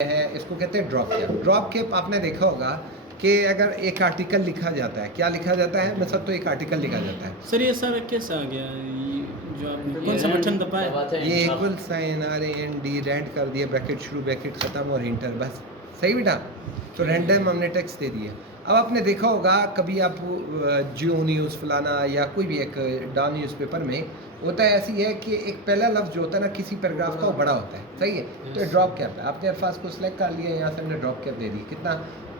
है, इसको कहते हैं ड्रॉप कैप। ड्रॉप कैप आपने देखा होगा कि अगर एक आर्टिकल लिखा जाता है, क्या लिखा जाता है, मतलब तो एक आर्टिकल लिखा जाता है। सर ये सारा कैसे आ गया जो आपने कौन सा बटन दबाया? ये इक्वल साइन RAND रेंड कर दिया, ब्रैकेट शुरू ब्रैकेट ख़त्म और इंटर, बस सही बेटा। तो रैंडम हमने टेक्स्ट दे दिया। अब आपने देखा होगा कभी आप जियो न्यूज़ फलाना या कोई भी एक डॉन न्यूज़पेपर में होता है, ऐसी है कि एक पहला लफ्ज़ जो होता है ना किसी पैराग्राफ का, वो बड़ा होता है, सही है। तो ये ड्रॉप कैप है, आपने अल्फाज को सिलेक्ट कर लिया, यहाँ से हमने ड्रॉप कैप दे दी।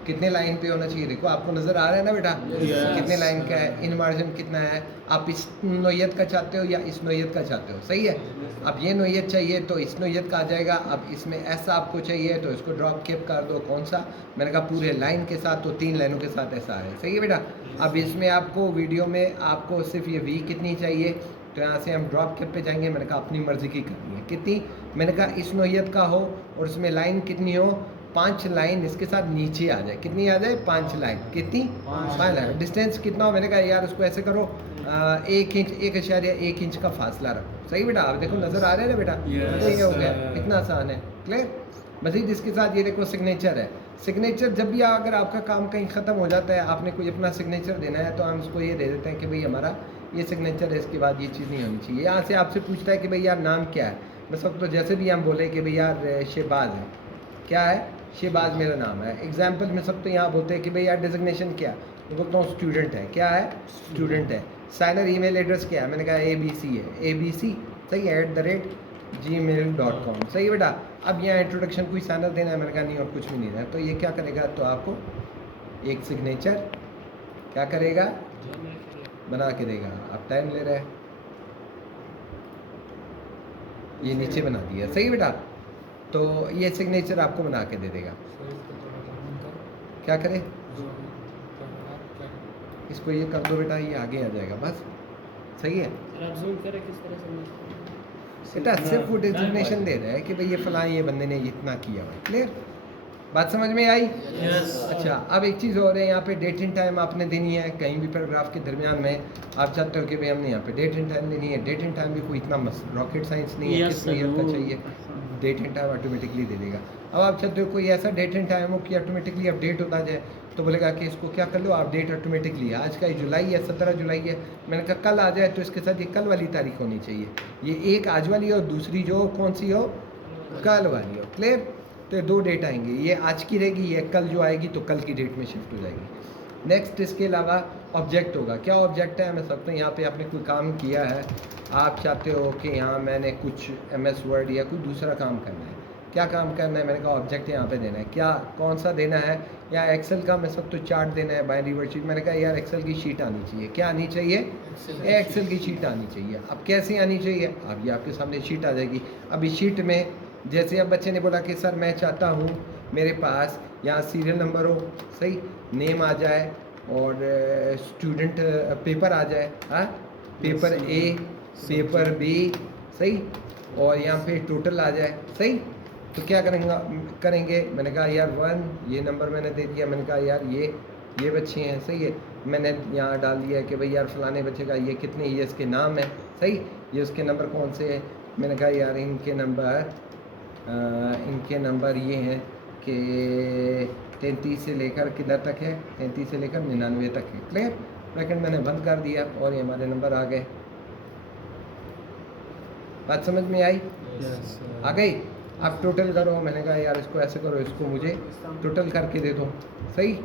कितने लाइन पे होना चाहिए, देखो आपको नज़र आ रहा है ना बेटा, कितने लाइन का है, इन मार्जिन कितना है, आप इस नोयत का चाहते हो या इस नोयत का चाहते हो, सही है। अब ये नोयत चाहिए तो इस नोयत का आ जाएगा। अब इसमें ऐसा आपको चाहिए तो इसको ड्रॉप कैप कर दो। कौन सा, मैंने कहा पूरे लाइन के साथ, तो 3 लाइनों के साथ ऐसा है, सही है बेटा। अब इसमें आपको वीडियो में आपको सिर्फ ये वी कितनी चाहिए, तो यहाँ से हम ड्रॉप कैप पे जाएंगे। मैंने कहा अपनी मर्ज़ी की करनी है, कितनी, मैंने कहा इस नोयत का हो और इसमें लाइन कितनी हो, 5 लाइन इसके साथ नीचे आ जाए। कितनी आ जाए, 5 लाइन, कितनी, 5 लाइन। डिस्टेंस कितना हो, मैंने कहा यार उसको ऐसे करो 1 इंच, 1.1 इंच का फासला रखो, सही बेटा। आप देखो नज़र आ रहा है ना बेटा, तो ये हो गया, इतना आसान है, क्लियर। मज़ीद इसके साथ ये देखो सिग्नेचर है। सिग्नेचर जब भी अगर आपका काम कहीं ख़त्म हो जाता है, आपने कोई अपना सिग्नेचर देना है, तो हम उसको ये दे देते हैं कि भाई हमारा ये सिग्नेचर है, इसके बाद ये चीज़ नहीं होनी चाहिए। यहाँ से आपसे पूछता है कि भाई यार नाम क्या है, बस अब तो जैसे भी हम बोले कि भाई यार शहबाज है, क्या है, शहबाज मेरा नाम है। एग्जाम्पल में सब तो यहाँ बोलते हैं कि भाई यार डिजिग्नेशन क्या है, मैं बोलता हूँ स्टूडेंट है, क्या है, स्टूडेंट है। साइनर ईमेल एड्रेस क्या है, मैंने कहा ABC है, ABC, सही है, @gmail.com, सही बेटा। अब यहाँ इंट्रोडक्शन कोई साइनर देना है, मैंने कहा नहीं और कुछ भी नहीं है। तो ये क्या करेगा, तो आपको एक सिग्नेचर क्या करेगा, बना के देगा। अब टाइम ले रहा है, ये नीचे बना दिया, सही बेटा। तो ये सिग्नेचर आपको बना के दे देगा। क्या करे, इसको ये कर दो बेटा, ये आगे आ जाएगा, बस सही है बेटा। सिर्फ वो डिजिग्नेशन दे रहा है कि भाई ये फलां ये बंदे ने इतना किया हुआ है, क्लियर, बात समझ में आई। अच्छा, अब एक चीज़ और है, यहाँ पे डेट एंड टाइम आपने देनी है। कहीं भी पैराग्राफ के दरमियान में आप चाहते हो कि भाई हमने यहाँ पे डेट एंड टाइम देनी है। डेट एंड टाइम भी कोई इतना रॉकेट साइंस नहीं है, किस ईयर का चाहिए, डेट एंड टाइम ऑटोमेटिकली दे देगा। अब आप चाहते हो कोई ऐसा डेट एंड टाइम हो कि ऑटोमेटिकली अपडेट होता जाए, तो बोलेगा कि इसको क्या कर लो अपडेट ऑटोमेटिकली। आज का जुलाई है, 17 जुलाई है, मैंने कहा कल आ जाए, तो इसके साथ ये कल वाली तारीख होनी चाहिए। ये एक आज वाली और दूसरी जो कौन सी हो, कल वाली हो, क्लियर। तो ये 2 डेट आएंगी, ये आज की रहेगी, ये कल जो आएगी तो कल की डेट में शिफ्ट हो जाएगी। नेक्स्ट इसके अलावा ऑब्जेक्ट होगा। क्या ऑब्जेक्ट है, मैं सकता हूँ यहाँ पे आपने कोई काम किया है, आप चाहते हो कि यहाँ मैंने कुछ MS वर्ड या कोई दूसरा काम करना है, क्या काम करना है, मैंने कहा ऑब्जेक्ट यहाँ पे देना है। क्या कौन सा देना है, या एक्सेल का मैं सब तो चार्ट देना है, बाइनरी वर्कशीट, मैंने कहा यार एक्सेल की शीट आनी चाहिए। क्या आनी चाहिए, एक्सेल की शीट आनी चाहिए। अब कैसे आनी चाहिए, अब ये आपके सामने शीट आ जाएगी। अब इस शीट में जैसे अब बच्चे ने बोला कि सर मैं चाहता हूँ मेरे पास यहाँ सीरियल नंबर हो, सही, नेम आ जाए और स्टूडेंट पेपर आ जाए, हाँ, पेपर A, पेपर B, सही, और यहाँ पे टोटल आ जाए, सही। तो क्या करेंगे, मैंने कहा यार 1, ये नंबर मैंने दे दिया, मैंने कहा यार ये बच्चे हैं, सही है, मैंने यहाँ डाल दिया कि भाई यार फलाने बच्चे का ये कितने, ये इसके नाम है, सही, ये उसके नंबर कौन से है, मैंने कहा यार इनके नंबर ये हैं कि 33 से लेकर किधर तक है, 33 से लेकर 99 तक है, क्लियर। ब्रैकेट मैंने बंद कर दिया और ये हमारे नंबर आ गए। बात समझ में आई, आ गई। अब टोटल करो, मैंने कहा यार इसको ऐसे करो, इसको मुझे टोटल करके दे दो, सही,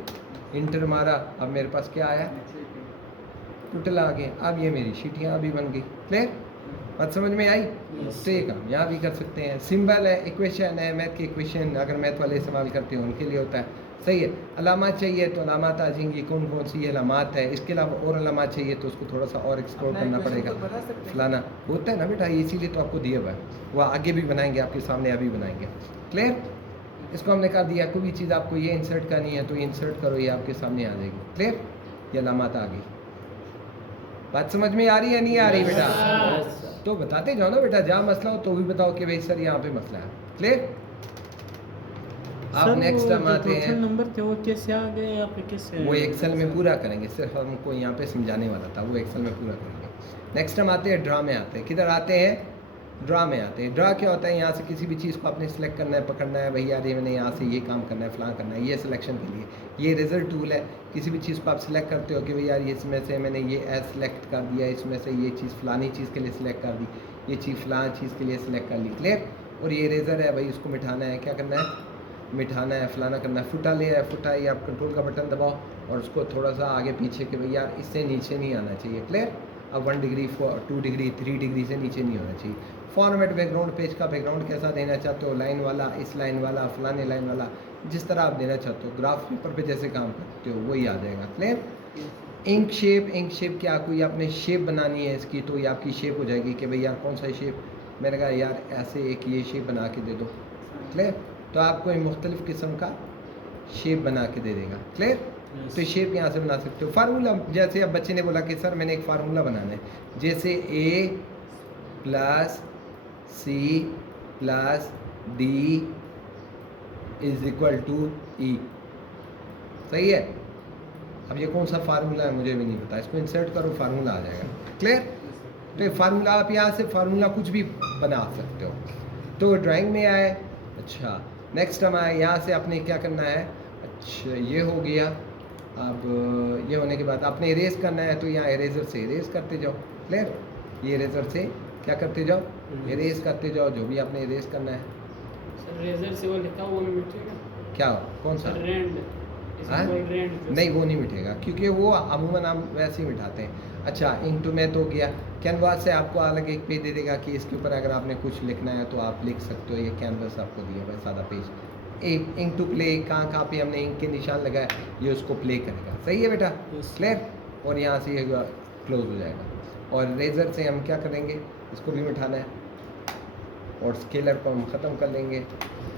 इंटर मारा, अब मेरे पास क्या आया, टोटल आ गया। अब ये मेरी शीट यहाँ भी बन गई, क्लियर, बात समझ में आई। तो ये काम यहाँ भी कर सकते हैं। सिंबल है, इक्वेशन है, मैथ की इक्वेशन अगर मैथ वाले इस्तेमाल करते हैं उनके लिए होता है, सही है। अलामात चाहिए तो अलामात आ जाएंगी, कौन कौन सी अलामात है। इसके अलावा और अलामात चाहिए तो उसको थोड़ा सा और एक्सप्लोर करना पड़ेगा, फलाना होता है ना बेटा, इसीलिए तो आपको दिया हुआ है। वो आगे भी बनाएंगे, आपके सामने अभी बनाएंगे, क्लियर। इसको हमने कर दिया, कोई भी चीज़ आपको ये इंसर्ट करनी है तो ये इंसर्ट करो, ये आपके सामने आ जाएगी, क्लियर, ये अलामात आ गई। बात समझ में आ रही है, नहीं आ रही बेटा, तो बताते जाओ ना बेटा, जहाँ मसला हो तो भी बताओ कि भाई सर यहाँ पे मसला है, क्लियर। आप नेक्स्ट टाइम आते हैं, नंबर थे वो कैसे आ गए यहाँ पे, कैसे वो एक्सेल में पूरा करेंगे, सिर्फ हमको यहाँ पे समझाने वाला था, वो एक्सेल में पूरा करेंगे। नेक्स्ट टाइम आते हैं ड्रा में, आते हैं किधर आते हैं, ड्रा में आते हैं। ड्रा क्या होता है, यहाँ से किसी भी चीज़ को आपने सेलेक्ट करना है, पकड़ना है, भाई यार ये मैंने यहाँ से ये काम करना है, फलां करना है, ये सिलेक्शन के लिए ये इरेजर टूल है। किसी भी चीज़ को आप सिलेक्ट करते हो कि भाई यार ये इसमें से मैंने ये एस सेलेक्ट कर दिया, इसमें से ये चीज़ फलानी चीज़ के लिए सिलेक्ट कर दी, ये चीज़ फलां चीज़ के लिए सिलेक्ट कर ली, क्लियर। और ये इरेजर है भाई, उसको मिटाना है, क्या करना है, मिटाना है, फलाना करना है। फुटा लिया है, फुटा ये आप कंट्रोल का बटन दबाओ और उसको थोड़ा सा आगे पीछे कि भाई यार इससे नीचे नहीं आना चाहिए, क्लियर। अब 1 डिग्री 2 डिग्री 3 डिग्री से नीचे नहीं होना चाहिए। फॉर्मेट बैकग्राउंड, पेज का बैकग्राउंड कैसा देना चाहते हो, लाइन वाला, इस लाइन वाला, फलाने लाइन वाला, जिस तरह आप देना चाहते हो, ग्राफ पेपर पे जैसे काम करते हो वही आ जाएगा, क्लियर। इंक शेप क्या, कोई आपने शेप बनानी है इसकी तो ये आपकी शेप हो जाएगी कि भाई यार कौन सा शेप, मैंने कहा यार ऐसे एक ये शेप बना के दे दो, क्लियर। तो आपको एक मुख्तलिफ़ किस्म का शेप बना के दे देगा, क्लियर। तो शेप यहाँ से बना सकते हो। फार्मूला, जैसे अब बच्चे ने बोला कि सर मैंने एक फार्मूला बनाना है, जैसे A + C + D = E, सही है। अब ये कौन सा फार्मूला है मुझे भी नहीं पता, इसको इंसर्ट करो, फार्मूला आ जाएगा, क्लियर। तो ये फार्मूला, आप यहाँ से फार्मूला कुछ भी बना सकते हो। तो ड्राइंग में आए, अच्छा नेक्स्ट हम आए, यहाँ से आपने क्या करना है, अच्छा ये हो गया। अब ये होने के बाद आपने इरेज करना है, तो यहाँ इरेजर से इरेज करते जाओ, क्लियर। ये इरेजर से क्या करते जाओ, इरेज करते जाओ जो भी आपने इरेज करना है। सर रेजर से वो लिखा हुआ नहीं मिटेगा क्या, कौन सा, रेंड, हाँ? नहीं वो नहीं मिटेगा, क्योंकि वो अमूमन हम वैसे ही मिटाते हैं। अच्छा इंक टू मैथ हो गया। कैनवास से आपको अलग एक पेज दे देगा कि इसके ऊपर अगर आपने कुछ लिखना है तो आप लिख सकते हो, ये कैनवास आपको दिया हुआ है सादा पेज। एक इंक टू प्ले, कहाँ कहाँ पे हमने इंक के निशान लगाया, ये उसको प्ले करेगा, सही है बेटा, क्लियर। और यहाँ से ये क्लोज हो जाएगा। और रेजर से हम क्या करेंगे, इसको भी मिटाना है और स्केलर को हम ख़त्म कर लेंगे।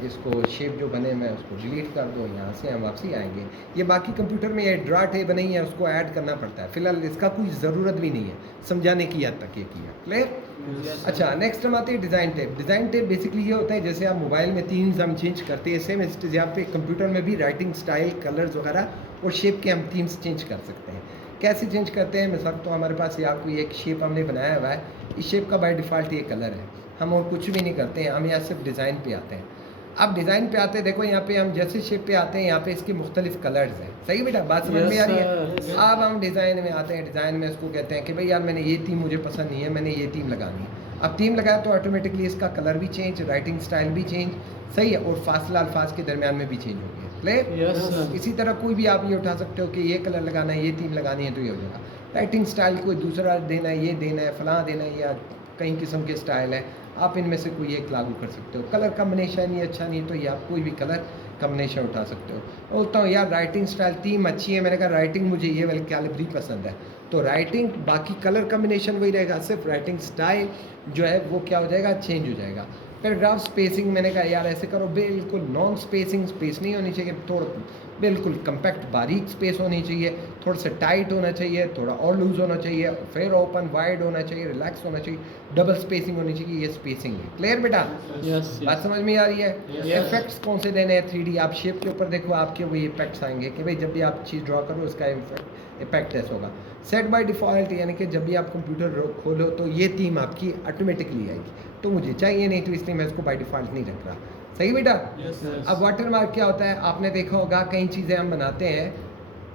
इसको शेप जो बने मैं उसको डिलीट कर दो, यहाँ से हम वापसी आएंगे। ये बाकी कंप्यूटर में ये ड्रा टेब नहीं है, उसको ऐड करना पड़ता है, फिलहाल इसका कोई ज़रूरत भी नहीं है, समझाने की हद तक ये किया, क्लियर। अच्छा नेक्स्ट हम आते हैं डिज़ाइन टेब। डिज़ाइन टेब बेसिकली ये होता है, जैसे आप मोबाइल में थीम्स हम चेंज करते हैं, सेम यहाँ पे कंप्यूटर में भी राइटिंग स्टाइल, कलर्स वगैरह और शेप के हम थीम्स चेंज कर सकते हैं। कैसे चेंज करते हैं, मिसाल तो हमारे पास यहाँ कोई एक शेप हमने बनाया हुआ है, इस शेप का बाय डिफ़ॉल्ट ये कलर है, हम और कुछ भी नहीं करते हैं, हम यहाँ सिर्फ डिज़ाइन पे आते हैं। अब डिज़ाइन पे आते हैं, देखो यहाँ पे हम जैसे शेप पे आते हैं, यहाँ पे इसके मुख्तलिफ कलर्स हैं, सही बेटा, बात समझ में आ रही है। अब हम डिज़ाइन में आते हैं, डिज़ाइन में इसको कहते हैं कि भाई यार मैंने ये थीम मुझे पसंद नहीं है, मैंने ये थीम लगानी है। अब थीम लगाया तो ऑटोमेटिकली इसका कलर भी चेंज, राइटिंग स्टाइल भी चेंज, सही है, और फासला अल्फाज के दरमियान में भी चेंज हो गया, क्लियर। इसी तरह कोई भी आप ये उठा सकते हो कि ये कलर लगाना है, ये थीम लगानी है, तो ये हो जाएगा। राइटिंग स्टाइल कोई दूसरा देना है, ये देना है, फलां देना है, या कई किस्म के स्टाइल है, आप इनमें से कोई एक लागू कर सकते हो। कलर कम्बिनेशन ये अच्छा नहीं तो ये आप कोई भी कलर कम्बिनेशन उठा सकते हो। बोलता हूँ यार राइटिंग स्टाइल थीम अच्छी है, मैंने कहा राइटिंग मुझे ये वाली कैलिबरी पसंद है, तो राइटिंग बाकी कलर कम्बिनेशन वही रहेगा, सिर्फ राइटिंग स्टाइल जो है वो क्या हो जाएगा, चेंज हो जाएगा। पैराग्राफ स्पेसिंग मैंने कहा यार ऐसे करो, बिल्कुल नॉन स्पेसिंग, स्पेस नहीं होनी चाहिए, थोड़ा बिल्कुल कंपैक्ट बारीक स्पेस होनी चाहिए, थोड़ा सा टाइट होना चाहिए, थोड़ा और लूज होना चाहिए, फिर ओपन वाइड होना चाहिए, रिलैक्स होना चाहिए, डबल स्पेसिंग होनी चाहिए, ये स्पेसिंग है, क्लियर बेटा। बात समझ में आ रही है। इफेक्ट्स कौन से देने हैं, 3D आप शेप के ऊपर देखो, आपके वही इफेक्ट्स आएंगे कि भाई जब भी आप चीज़ ड्रॉ करो उसका इफेक्ट ऐसा होगा। सेट बाय डिफ़ॉल्ट, यानी कि जब भी आप कंप्यूटर खोलो तो ये थीम आपकी ऑटोमेटिकली आएगी, तो मुझे चाहिए नहीं तो इसलिए मैं इसको बाय डिफ़ॉल्ट नहीं रख रहा, सही बेटा। अब वाटर मार्क क्या होता है, आपने देखा होगा कई चीज़ें हम बनाते हैं,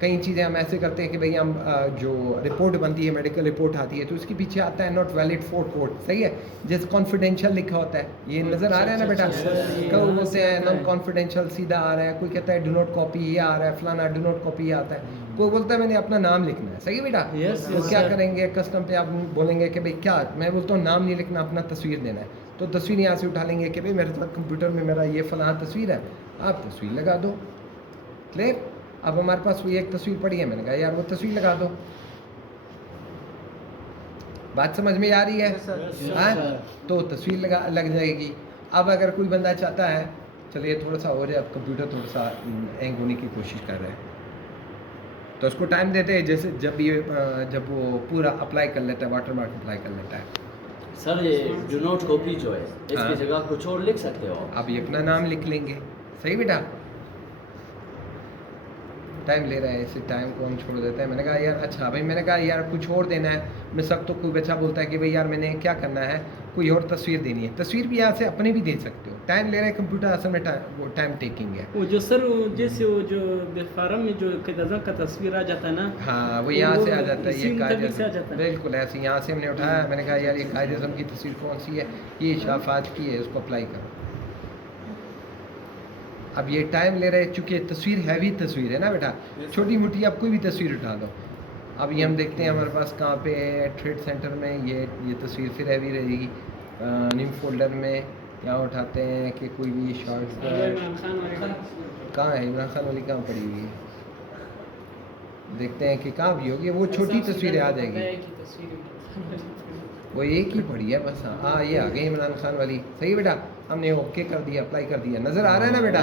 कई चीज़ें हम ऐसे करते हैं कि भाई हम जो रिपोर्ट बनती है, मेडिकल रिपोर्ट आती है, तो उसके पीछे आता है नॉट वैलिड फॉर कोर्ट, सही है, जैसे कॉन्फिडेंशियल लिखा होता है, ये नज़र आ रहा है ना बेटा, कई बोलते हैं नॉन कॉन्फिडेंशियल सीधा आ रहा है, कोई कहता है डू नॉट कॉपी ये आ रहा है, फलाना डू नॉट कॉपी ये आता है, कोई बोलता है मैंने अपना नाम लिखना है, सही है बेटा। तो क्या करेंगे, कस्टम पे आप बोलेंगे कि भाई क्या, मैं बोलता हूँ नाम नहीं लिखना, अपना तस्वीर देना है, तो तस्वीर यहाँ से उठा लेंगे कि भाई मेरे साथ कंप्यूटर में मेरा ये फलां तस्वीर है, आप तस्वीर लगा दो, क्लियर। अब हमारे पास कोई एक तस्वीर पड़ी है, मैंने कहा यार वो तस्वीर लगा दो, बात समझ में आ रही है, हाँ, तो तस्वीर लग जाएगी। अब अगर कोई बंदा चाहता है, चलिए थोड़ा सा हो जाए, अब कंप्यूटर थोड़ा सा हैंग होने की कोशिश कर रहा है, तो उसको टाइम देते हैं, जैसे जब वो पूरा अप्लाई कर लेता है, वाटर मार्क अप्लाई कर लेता है। सर ये डू नॉट कॉपी जो है इसकी जगह कुछ और लिख सकते हो, अब ये अपना नाम लिख लेंगे, सही बेटा। टाइम ले रहा है, इसी टाइम को हम छोड़ देते हैं। मैंने कहा यार अच्छा भाई, मैंने कहा यार कुछ और देना है, मैं सब तो कोई बच्चा बोलता है कि भाई यार मैंने क्या करना है, कोई और तस्वीर देनी है, तस्वीर भी यहाँ से अपने भी दे सकते हो। टाइम ले रहा है कंप्यूटर, असल में वो टाइम टेकिंग है। वो जो सर जैसे वो जो फार्म में जो कदम का तस्वीर आ जाता है ना, हाँ वो यहाँ से आ जाता है, इसी ये मुताबिक से आ जाता कायदे है। बिल्कुल ऐसे यहाँ से हमने उठाया, मैंने कहा यार ये कायदे आज़म की तस्वीर कौन सी है, ये शाफाज की है, उसको अप्लाई करो। अब ये टाइम ले रहे, चूँकि तस्वीर हैवी तस्वीर है ना बेटा, छोटी मोटी आप कोई भी तस्वीर उठा लो। अब ये हम देखते हैं हमारे पास कहाँ पे है, ट्रेड सेंटर में ये तस्वीर फिर हैवी रहेगी। न्यू फोल्डर में यहाँ उठाते हैं कि कोई भी शॉर्ट कहाँ है, इमरान खान वाली कहाँ पड़ी हुई है, देखते हैं कि कहाँ भी होगी, वो छोटी तस्वीरें आ जाएगी, वो एक ही पड़ी है बस। हाँ ये आ गई इमरान खान वाली, सही बेटा, हमने ओके कर दिया, अप्लाई कर दिया, नज़र आ रहा है ना बेटा।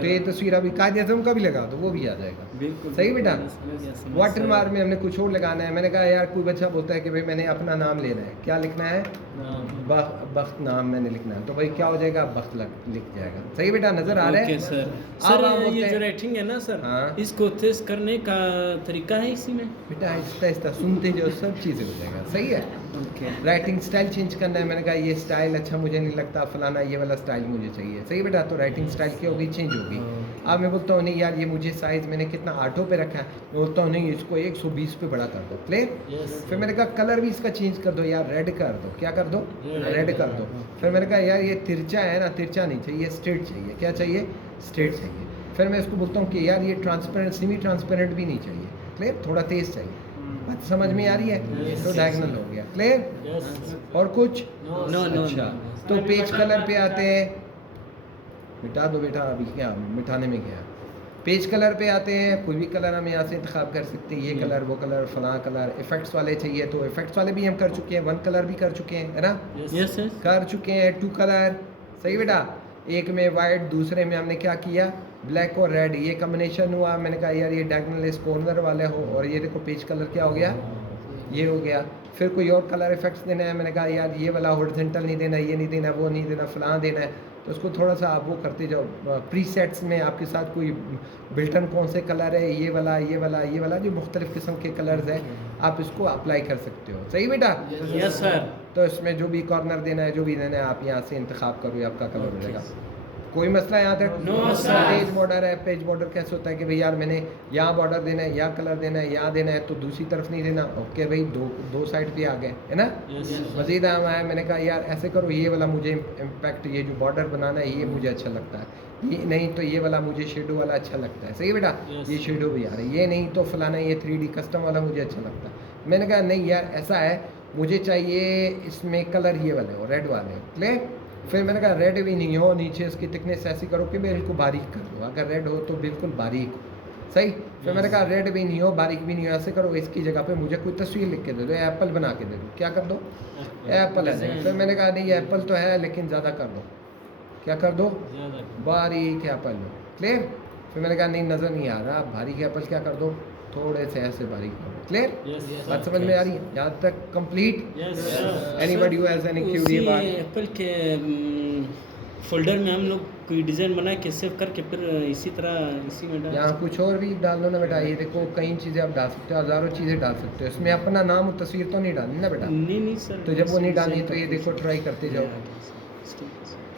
तो ये तस्वीर अभी कायदे आज़म का भी लगा दो, वो भी आ जाएगा, बिल्कुल सही बेटा। समझ वाटर सर। मार्क में हमने कुछ और लगाना है, मैंने कहा यार कोई बच्चा बोलता है कि भाई मैंने अपना नाम लेना है, क्या लिखना है, बख्त नाम मैंने लिखना है, तो भाई क्या हो जाएगा, बख्त लिख जाएगा, सही बेटा, नज़र आ रहा है। Okay sir. अब सर आप बोलते ये हैं- जो राइटिंग है ना सर, हाँ। इसको तेज करने का तरीका है इसी में? बेटा आहिस्ता आहिस्ता सुनते जाओ, सब चीज़ें हो जाएगा, सही है। ओके राइटिंग स्टाइल चेंज करना है, मैंने कहा ये स्टाइल अच्छा मुझे नहीं लगता, फलाना ये वाला स्टाइल मुझे चाहिए, सही बेटा, तो राइटिंग स्टाइल क्या होगी, चेंज होगी। अब मैं बोलता हूँ नहीं यार ये मुझे साइज़ मैंने कितना 8 पे रखा है, मैं बोलता हूँ नहीं इसको 120 पे बड़ा कर दो, क्लियर। फिर मैंने कहा कलर भी इसका चेंज कर दो यार, रेड कर दो, क्या कर दो, रेड कर दो। फिर मैंने कहा यार ये तिरछा है ना, तिरछा नहीं चाहिए, स्ट्रेट चाहिए, क्या चाहिए, स्ट्रेट चाहिए। फिर मैं इसको बोलता हूँ कि यार ये ट्रांसपेरेंट, सेमी ट्रांसपेरेंट भी नहीं चाहिए, क्लियर, थोड़ा तेज चाहिए, बात समझ में आ रही है, तो डायगोनल हो गया, क्लियर। और कुछ नो नो अच्छा, तो पेज कलर पे आते हैं, मिटा दो बेटा, अभी क्या मिटाने में क्या, पेज कलर पे आते हैं, कोई भी कलर हम यहाँ से इंतखाब कर सकते हैं, ये कलर वो कलर फलां कलर। इफेक्ट्स वाले चाहिए तो इफेक्ट्स वाले भी हम कर चुके हैं, 1 कलर भी कर चुके हैं, है ना, यस यस कर चुके हैं, 2 कलर, सही बेटा। एक में वाइट, दूसरे में हमने क्या किया, ब्लैक और रेड, ये कम्बिनेशन हुआ, मैंने कहा यार ये डायगोनल इस कॉर्नर वाले हो, और ये देखो पेज कलर क्या हो गया, ये हो गया। फिर कोई और कलर इफेक्ट्स देना है, मैंने कहा यार ये वाला हॉरिजॉन्टल नहीं देना, ये नहीं देना, वो नहीं देना, फलां देना है, तो उसको थोड़ा सा आप वो करते जाओ। प्रीसेट्स में आपके साथ कोई बिल्टन कौन से कलर है, ये वाला ये वाला ये वाला, जो मुख्तलिफ़ किस्म के कलर्स हैं आप इसको अप्लाई कर सकते हो, सही बेटा। Yes sir. तो इसमें जो भी कॉर्नर देना है, जो भी देना है, आप यहाँ से इंतखाब करो, ये आपका कलर हो जाएगा। कोई मसला यहाँ तक? No, sir. पेज बॉर्डर है, पेज बॉर्डर कैसे होता है कि भाई यार मैंने यहाँ बॉर्डर देना है, यहाँ कलर देना है, यहाँ देना है, तो दूसरी तरफ नहीं देना, ओके भाई, दो साइड पे आ गए, है ना। मज़ीद आम आया, मैंने कहा यार ऐसे करो, ये वाला मुझे इम्पैक्ट, ये जो बॉर्डर बनाना है ये मुझे अच्छा लगता है, ये नहीं तो ये वाला मुझे शेडो वाला अच्छा लगता है, सही बेटा, ये शेडो भी आ रहा है, ये नहीं तो फलाना ये 3D कस्टम वाला मुझे अच्छा लगता है। मैंने कहा नहीं यार ऐसा है, मुझे चाहिए इसमें कलर ये वाले हो, रेड वाले, क्लियर। फिर मैंने कहा रेड भी नहीं हो, नीचे इसकी थिकनेस ऐसी करो कि बिल्कुल बारीक कर दो, अगर रेड हो तो बिल्कुल बारीक हो, सही। फिर मैंने कहा रेड भी नहीं हो, बारीक भी नहीं हो, ऐसे करो, इसकी जगह पे मुझे कोई तस्वीर लिख के दे दो, एप्पल बना के दे दो, क्या कर दो, एप्पल है। फिर मैंने कहा नहीं एप्पल तो है लेकिन ज़्यादा कर दो, क्या कर दो, बारीक एप्पल हो, क्लियर। फिर मैंने कहा नहीं नज़र नहीं आ रहा, बारीक एप्पल क्या कर दो, थोड़े से ऐसे बारीक कर दो, क्लियर। बात समझ में आ रही है यहाँ तक, complete. Anybody who has any query about Apple के फोल्डर में हम लोग कोई डिज़ाइन बना के सेव करके फिर इसी तरह इसी में डाल यहाँ कुछ और भी डाल दो ना बेटा, ये देखो कई चीज़ें आप डाल सकते हो, हज़ारों चीज़ें डाल सकते हो, इसमें अपना नाम और तस्वीर तो नहीं डालनी ना बेटा। नहीं नहीं सर, तो जब वो नहीं डालनी तो ये देखो ट्राई करते जाओ,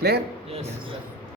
क्लियर।